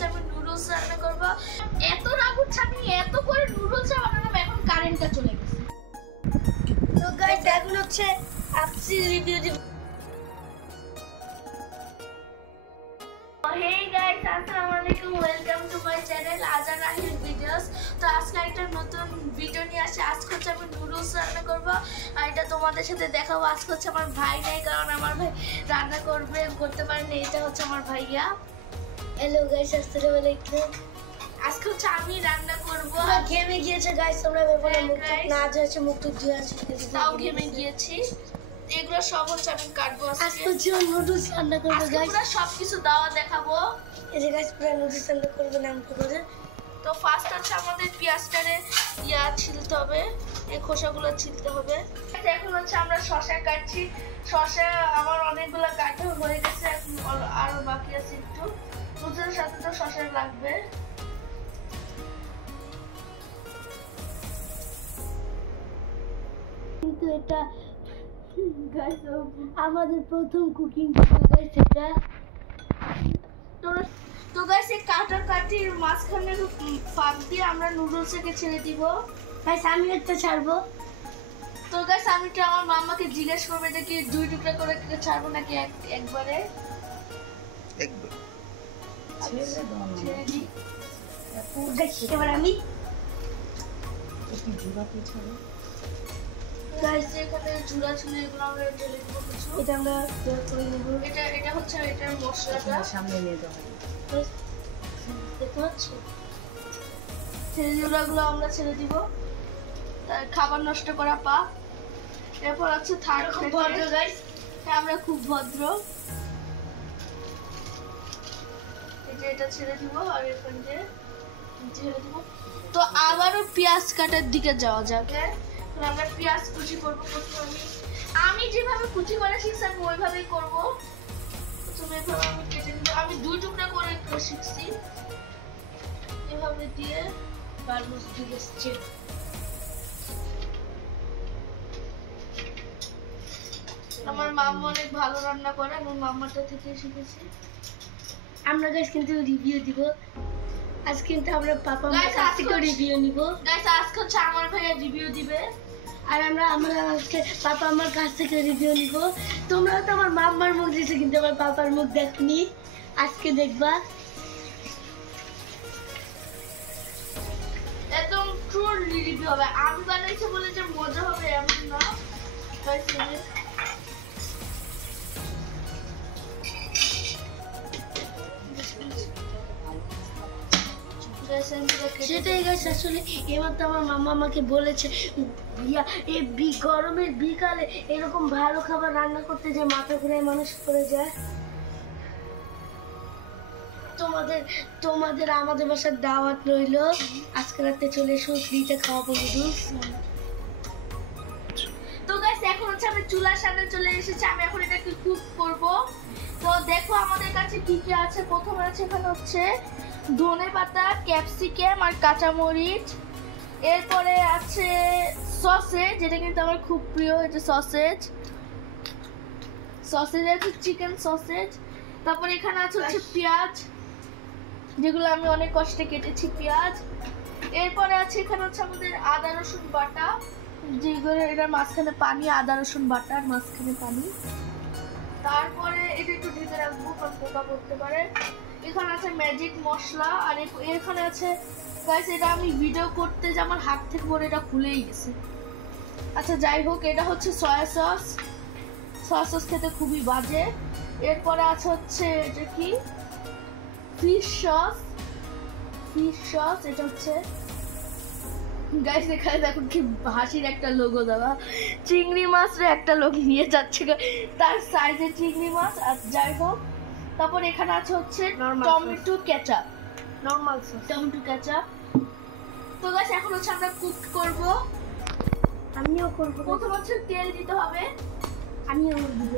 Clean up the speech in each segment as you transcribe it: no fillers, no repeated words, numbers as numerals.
হচ্ছে আমি নুডলস রান্না করব। এত রাগ হচ্ছে, আমি এত করে নুডলস বানালাম, এখন কারেন্টটা চলে গেছে। তো গাইস এখন হচ্ছে আপসি রিভিউ দিব। Hey guys, আসসালামু আলাইকুম, ওয়েলকাম টু মাই চ্যানেল আজান রাহিল ভিডিওস। তো আজকে একটা নতুন ভিডিও নিয়ে আসি। আজকে হচ্ছে আমি নুডলস রান্না করব, আর এটা তোমাদের সাথে দেখাবো। আজকে হচ্ছে আমার ভাই নেই, কারণ আমার ভাই রান্না করতে পারেনি। এটা হচ্ছে আমার ভাইয়া। হ্যালো গাইস, আসসালামু আলাইকুম। আজকে হচ্ছে আমি রান্না করব। ঘেমে গিয়েছে গাইস, তোমরা ভেবো না মুখ না যাচ্ছে, মুখ টুক ধুয়ে আছে, তাও ঘেমে গিয়েছি। এগুলো সব হচ্ছে আমি কাটবো। আজকে হচ্ছে নুডলস রান্না করব গাইস, পুরো সবকিছু দাওয়া দেখাবো। এই যে গাইস পুরো নুডলস রান্না করব নাম করে। তো ফার্স্ট হচ্ছে আমাদের পেঁয়াজটারে ছিলতে হবে, এই খোসাগুলো ছিলতে হবে। এখন হচ্ছে আমরা শসা কাটছি। শসা আমার অনেকগুলো কাটা হয়ে গেছে, আরো বাকি আছে একটু। নুডলসের সাথে তো শসা লাগবে। কিন্তু এটা গাইস আমাদের প্রথম কুকিং ভিডিও গাইস এটা। তো গাইস এই কাটির মাঝখানে ফাঁক দিয়ে আমরা নুডলসটাকে ছেড়ে দিব। গাইস আমি একটা ছাড়বো। তো গাইস আমি কি আমার মাম্মাকে জিজ্ঞেস করবে যে কি দুই টুকরা করে ছাড়বো নাকি একবারে ছেড়ে দিই। এবার আমি একটু জুড়াতে ছাড়বো। গাইস এখানে জুড়া ছিল, এগুলো আমরা ঢেলে দেব কিছু। এটা আমরা করে নেব। এটা হচ্ছে এটার মশলাটা সামনে নিয়ে যাও। দেখতে পাচ্ছ, জুড়াগুলো আমরা ছেড়ে দিব। তার খাবার নষ্ট করা পাপ। এরপর আছে থার্ড। খুব ভদ্র গাইস, আমরা খুব ভদ্র। এটা ছেড়ে দিব, আর এখানে ছেড়ে দিব। তো আবারও পেঁয়াজ কাটার দিকে যাওয়া যাবে। আমরা পেঁয়াজ কুচি করবো। আমি যেভাবে কুচি করে শিখছি আমি ওইভাবেই করবো। প্রথমে এভাবে আমি কেটে নিব। আমি দুই টুকরা করে শিখছি, এভাবে দিয়ে বারমুজ দিয়ে এসছে। আমার মাম্মা অনেক ভালো রান্না করে, আমি মাম্মাটা থেকে শিখেছি। আমরা গাইস কিন্তু রিভিউ দিব আজ, কিন্তু আমরা পাপা মার কাছ থেকে রিভিউ নিব। গাইস আজকে হচ্ছে আমার ভাইয়া রিভিউ দিবে, আর আমরা আজকে পাপা আমার কাছ থেকে রিভিউ নিব। তোমরা তো আমার মাম্মার মুখ দিয়েছো, কিন্তু আমার পাপার মুখ দেখনি, আজকে দেখবা। একদম ট্রু রিভিউ হবে। আমি বানাইছি বলে যে মজা হবে এমন না। সেটাই গাইস, আসলে এবার তো আমার মাম্মা আমাকে বলেছে এই গরমের বিকালে এরকম ভালো খাবার রান্না করতে, যে মাথা ঘুরে মানুষ পড়ে যায়। তোমাদের আমাদের বাসার দাওয়াত রইল। আজকে রাতে চলে এসো, ফ্রিতে খাওয়াবো নুডলস। তো গাইস এখন হচ্ছে আমি চুলার সামনে চলে এসেছি, আমি এখন এটাকে কুক করব। তো দেখো আমাদের কাছে কি কি আছে। প্রথমে আছে এখানে হচ্ছে ধনেপাতা, ক্যাপসিকাম আর কাঁচামরিচ। এরপরে আছে সসেজ, যেটা কিন্তু আমার খুব প্রিয়, এটা সসেজ আছে চিকেন সসেজ। তারপরে এখানে আছে হচ্ছে পেঁয়াজ, যেগুলো আমি অনেক কষ্টে কেটেছি পেঁয়াজ। এরপরে আছে এখানে হচ্ছে আমাদের আদা রসুন বাটা, যেগুলো এটার মাঝখানে পানি, আদা রসুন বাটার মাঝখানে পানি। তারপরে এটা একটু ঢেকে রাখবো, কারণ পোকা করতে পারে। এখানে আছে ম্যাজিক মশলা, আর এখানে আছে গাইস এটা আমি ভিডিও করতে যে আমার হাত থেকে পরে এটা খুলেই গেছে। আচ্ছা যাই হোক, এটা হচ্ছে সয়া সস খেতে খুবই বাজে। এরপরে আছে হচ্ছে এটা কি ফিশ সস। এটা হচ্ছে গাইস এখানে দেখো কি হাসির একটা লোগো দেওয়া, চিংড়ি মাছের একটা লোক নিয়ে যাচ্ছে তার সাইজে চিংড়ি মাছ। আর যাই হোক, তারপর এখানে আছে হচ্ছে tomato ketchup, normal sauce, tomato ketchup. তো গাইস এখন হচ্ছে আমরা কুক করব। আমিও করব। প্রথম হচ্ছে তেল দিতে হবে, আমিও দিব।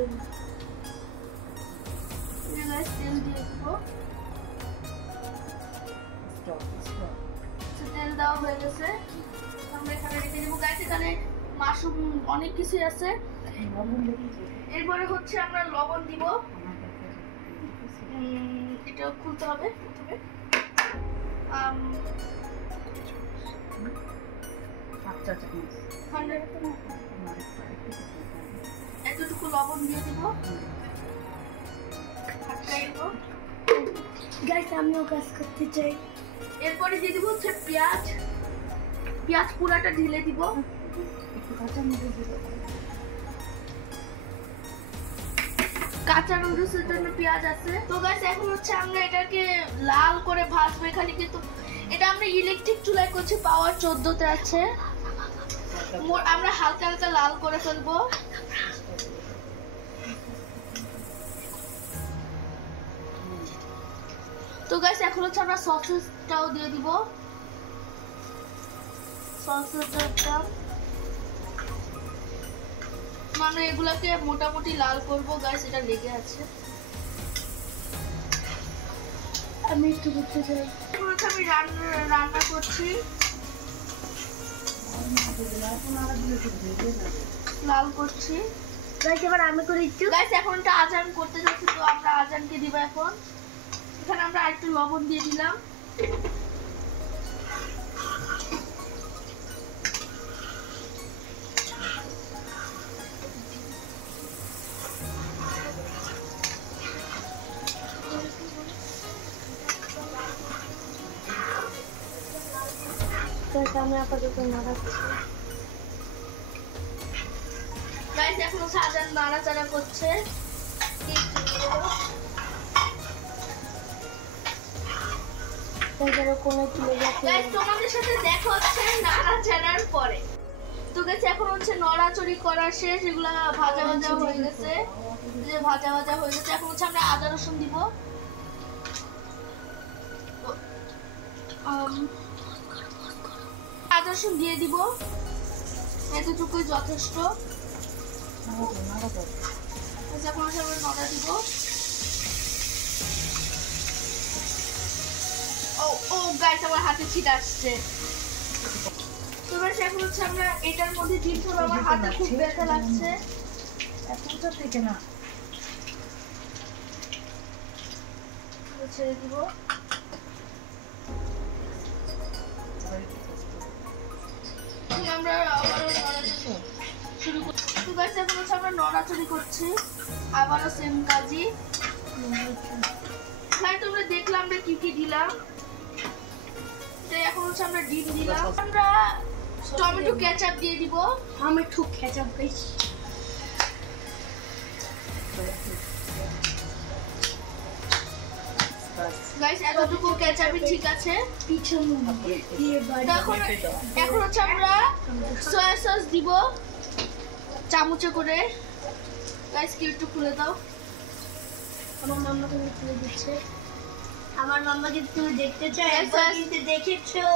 গাইস তেল দিয়ে দিব। তেল দেওয়া হয়ে গেছে, আমরা এখানে রেখে দেবো। গাইস এখানে মাশরুম অনেক কিছু আছে। এরপরে হচ্ছে আমরা লবণ দিব। এটা খুলতে হবে প্রথমে। এতটুকু লবণ দিয়ে দিব। গাইস আমিও কাজ করতে চাই। এরপরে দিয়ে দিব হচ্ছে পেঁয়াজ। পেঁয়াজ পুরাটা ঢেলে দিব। কাঁচা নুডলসের জন্য পেঁয়াজ আছে। তো গাইস এখন হচ্ছে আমরা এটাকে লাল করে ভাজবো এখানে, কিন্তু এটা আমরা ইলেকট্রিক চুলায় করছি, পাওয়ার 14তে আছে। আমরা হালকা হালকা লাল করে ফেলবো। তো গাইস এখন হচ্ছে আমরা সসেসটাও দিয়ে দিব। সসেসটা মানে এগুলাকে মোটামুটি লাল করব গাইস, এটা লেগে আছে। আমি একটু করতে চাই। এখন হচ্ছে আমি রান্না করছি, লাল করছি। গাইস এবার আমি করে দিচ্ছি। গাইস এখন এটা আজান করতে যাচ্ছি, তো আমরা আজানকে দিব এখন। এখানে আমরা আরেকটু লবণ দিয়ে দিলাম। আমি আপাতত নাড়াচ্ছি। গাইস এখন আজান নাড়াচাড়া করছে। তোমাদের সাথে দেখা হচ্ছে নাড়াচাড়ার পরে। তো গাইস এখন হচ্ছে নড়াচড়ি করা শেষ, এগুলা ভাজা ভাজা হয়ে গেছে। যে ভাজা ভাজা হয়ে গেছে, এখন হচ্ছে আমরা আদা রসুন দিব। আদা রসুন দিয়ে দিব, এতটুকুই যথেষ্ট। এখন হচ্ছে আমরা নড়া দিব। ও গাইস আমার হাতে ছিট আসছে। তো গাইস এখন হচ্ছে আমরা এটার মধ্যে ডিপ করব। আমার হাতে খুব ব্যথা লাগছে। এতটা থেকে না ছেড়ে দিব। আমরা আবারও নড়াচড়ি শুরু করছি। তো গাইস এখন হচ্ছে আমরা নড়াচড়ি করছি, আবারও সেম কাজই। হ্যাঁ তোমরা দেখলাম আমরা কি কি দিলাম। এখন হচ্ছে আমরা ডিম দিলাম। আমরা টমেটো কেচাপ দিয়ে দিব। আমি খুব কেচাপ গাইস। গাইস এতটুকু কেচাপই ঠিক আছে। পিছন দিয়ে এখন হচ্ছে আমরা সয়া সস দিব চামচে করে। গাইস কি একটু খুলে দাও। আমার মাম্মা কিন্তু খুলে দিচ্ছে। আমার মাম্মাকে তুমি দেখতে চাই, কিন্তু দেখেছো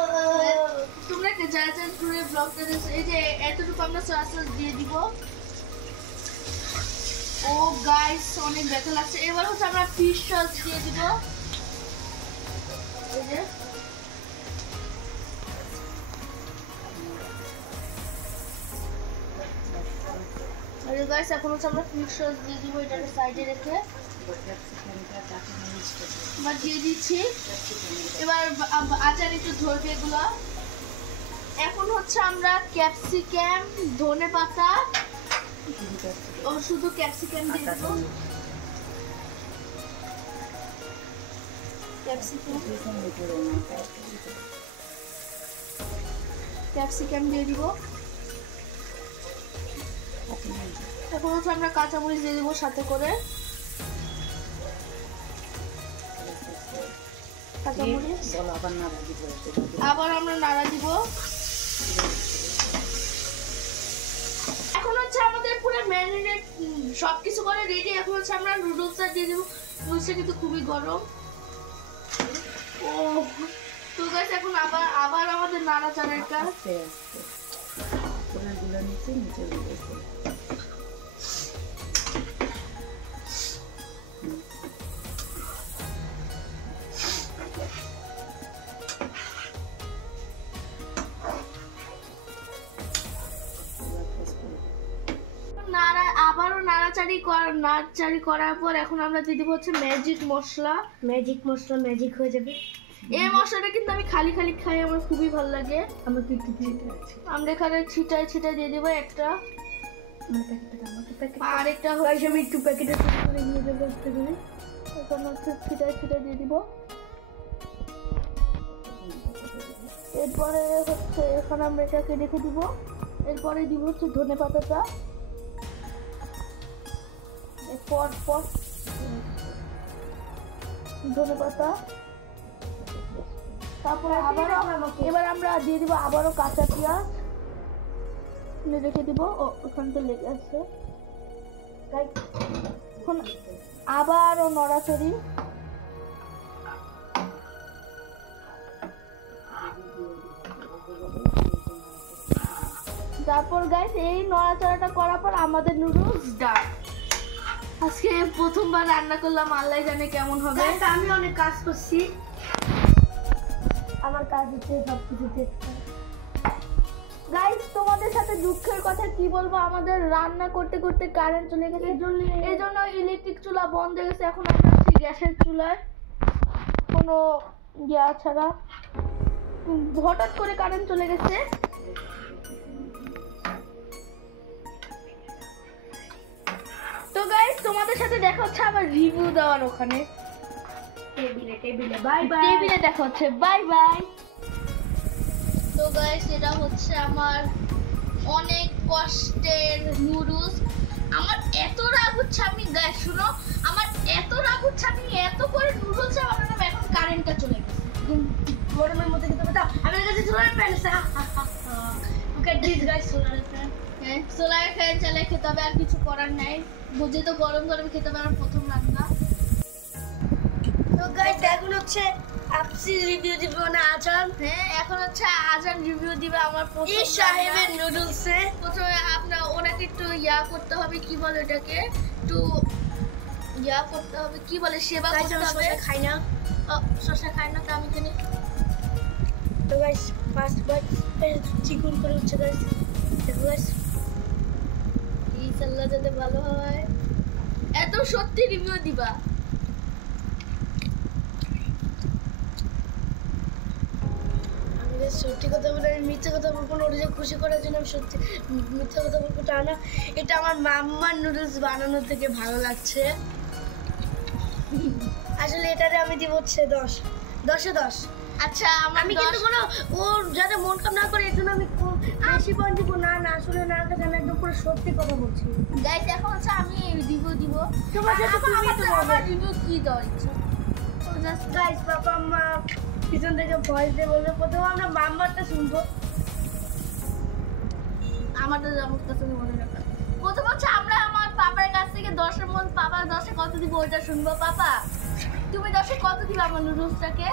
তোমরা কে যারা যারা পুরো ব্লগটা দেখছো। এই যে এতটুকু আমরা সয়া সস দিয়ে দিব। ও গাইস অনেক ব্যথা লাগছে। এবার হচ্ছে আমরা ফিশ সস দিয়ে দিব। এই যে গাইস এখন হচ্ছে আমরা ফিশ সস দিয়ে দিব, এটাকে সাইডে রেখে দিয়ে দিচ্ছি। এবার আচার একটু ধরবে এগুলো। এখন হচ্ছে আমরা ক্যাপসিকাম, ধনেপাতা ও শুধু ক্যাপসিকাম দিয়ে দেবো। ক্যাপসিকাম দিয়ে দিব। এখন হচ্ছে আমরা কাঁচামরিচ দিয়ে দিব সাথে করে। আবার আমরা নাড়া দিব। এখন হচ্ছে আমাদের পুরো ম্যারিনেট সবকিছু করে রেডি। এখন হচ্ছে আমরা নুডলসটা দিয়ে দেবো। নুডলসটা কিন্তু খুবই গরম। ও তো গাইস এখন আবার আমাদের নাড়াচাড়াটা আবারও নাড়াচাড়ি করার পর এখন আমরা দিয়ে দেবো হচ্ছে ম্যাজিক মশলা। ম্যাজিক মশলা ম্যাজিক হয়ে যাবে। এই মশলাটা কিন্তু আমি খালি খালি খাই, আমার খুবই ভালো লাগে। আমার একটু দিতে আছে। আমরা এখানে ছিটায় ছিটায় দিয়ে দেবো একটা, আর একটা গাইস আমি একটু প্যাকেটে করে নিয়ে যাবো একটা করে। এখন হচ্ছে ছিটায় ছিটায় দিয়ে দিব। এরপরে হচ্ছে এখন আমরা এটাকে রেখে দিব। এরপরে দিব হচ্ছে ধনে পাতাটা, পর পর ধনে পাতা, তারপরে আবার এবার আমরা দিয়ে দিব আবারও কাঁচা পেঁয়াজ, রেখে দিব। ও ওখান তো লেগে আছে, এখন আবারও নড়াচড়ি। তারপর গাইস এই নড়াচড়াটা করার পর আমাদের নুডলস ডান। আজকে প্রথমবার রান্না করলাম, আল্লাহ জানে কেমন হবে। আমি অনেক কাজ করছি, আমার কাজ হচ্ছে সবকিছু দেখতে। গাইস তোমাদের সাথে দুঃখের কথা কি বলবো, আমাদের রান্না করতে করতে কারেন্ট চলে গেছে, এই জন্য ইলেকট্রিক চুলা বন্ধ হয়ে গেছে। এখন আমরা আছি গ্যাসের চুলায়, কোনো গ্যাস ছাড়া। হঠাৎ করে কারেন্ট চলে গেছে। তো গাইস তোমাদের সাথে দেখা হচ্ছে আবার রিভিউ দেওয়ার ওখানে, টেবিলে বাই বাই। টেবিলে দেখা হচ্ছে, বাই বাই। তো গাইস এটা হচ্ছে আমার অনেক কষ্টের নুডলস। আমার এত রাগ হচ্ছে, আমি গাইস শুনো, আমার এত রাগ হচ্ছে, আমি এত করে নুডলস বানালাম, এখন কারেন্টটা চলে গেছে। গরমের মধ্যে খেতে পারতাম। আমার কাছে সোলার ফ্যান আছে। Okay this guys solar fan. হ্যাঁ সোলার ফ্যান চালিয়ে খেতে হবে, আর কিছু করার নাই। বুঝে তো গরম গরম খেতে হবে, আমার প্রথম রান্না। তো গাইস এখন হচ্ছে আপসি রিভিউ দিব না আজান। হ্যাঁ এখন হচ্ছে আজান রিভিউ দিবে আমার প্রথম সাহেবের নুডলসে। প্রথমে আপনার ওনাকে একটু ইয়া করতে হবে, কি বলে ওটাকে, একটু ইয়া করতে হবে, কি বলে, সেবা করতে হবে। খাই না, শসা খাই না, তো আমি জানি। তো গাইস ফার্স্ট বাইট চিকন করে উঠছে গাইস। দেখো গাইস ইনশাআল্লাহ যাতে ভালো হয়, এত সত্যি রিভিউ দিবা। সত্যি কথা বলে আমি মিথ্যে কথা বলবো না, ওটা যে খুশি করার জন্য আমি সত্যি মিথ্যে কথা বলবো তা না। এটা আমার মাম্মার নুডলস বানানো থেকে ভালো লাগছে। আসলে এটারে আমি দিব হচ্ছে 10-এ 10। আচ্ছা আমি কিন্তু কোনো ওর যাতে মন খারাপ না করে এর জন্য আমি বেশি পয়েন্ট দিব না। না আসলে না কাছে আমি একদম পুরো সত্যি কথা বলছি। গাইস এখন হচ্ছে আমি রিভিউ দিব। তোমার সাথে তুমি তো বলবে রিভিউ কি দেওয়ার ইচ্ছা। তো জাস্ট গাইস পাপা মা পিছন থেকে ভয়েস দিয়ে বলবে। প্রথমে আমরা মাম্মারটা শুনবো। আমাদের আমার কাছে মনে রাখা, প্রথম হচ্ছে আমরা আমার পাপার কাছ থেকে 10-এর মধ্যে, পাপা 10-এ কত দিব ওইটা শুনবো। পাপা তুমি 10-এ কত দিবা আমার নুডলসটাকে?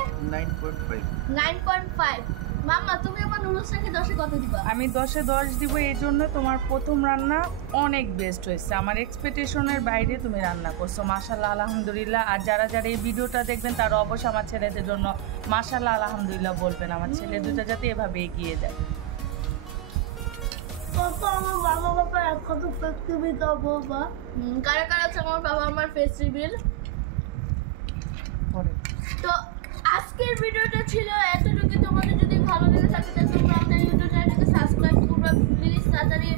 9.5। মাম্মা তুমি আমার নুডলসটাকে 10-এ কত দিবা? আমি 10-এ 10 দিব। এই জন্য তোমার প্রথম রান্না অনেক বেস্ট হয়েছে, আমার এক্সপেকটেশনের বাইরে তুমি রান্না করছো, মাশাআল্লাহ আলহামদুলিল্লাহ। আর যারা যারা এই ভিডিওটা দেখবেন তারা অবশ্যই আমার ছেলেদের জন্য মাশাআল্লাহ আলহামদুলিল্লাহ বলবেন, আমার ছেলে দুটো যাতে এভাবে এগিয়ে যায়। পাপা আমার বাবা বাবা কত তুমি তো বাবা কারা কারা আছে আমার বাবা আমার ফেস রিভিল। তো আজকের ভিডিওটা ছিল এতটুকু। তোমাদের যদি ভালো লেগে থাকে তাহলে তোমরা আমাদের ইউটিউব চ্যানেলটাকে সাবস্ক্রাইব করবে প্লিজ, তাড়াতাড়ি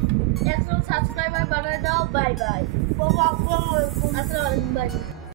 100 সাবস্ক্রাইবার বানায় দাও। Bye bye. বাবা আসসালামু আলাইকুম। আসসালামু আলাইকুম, বাই।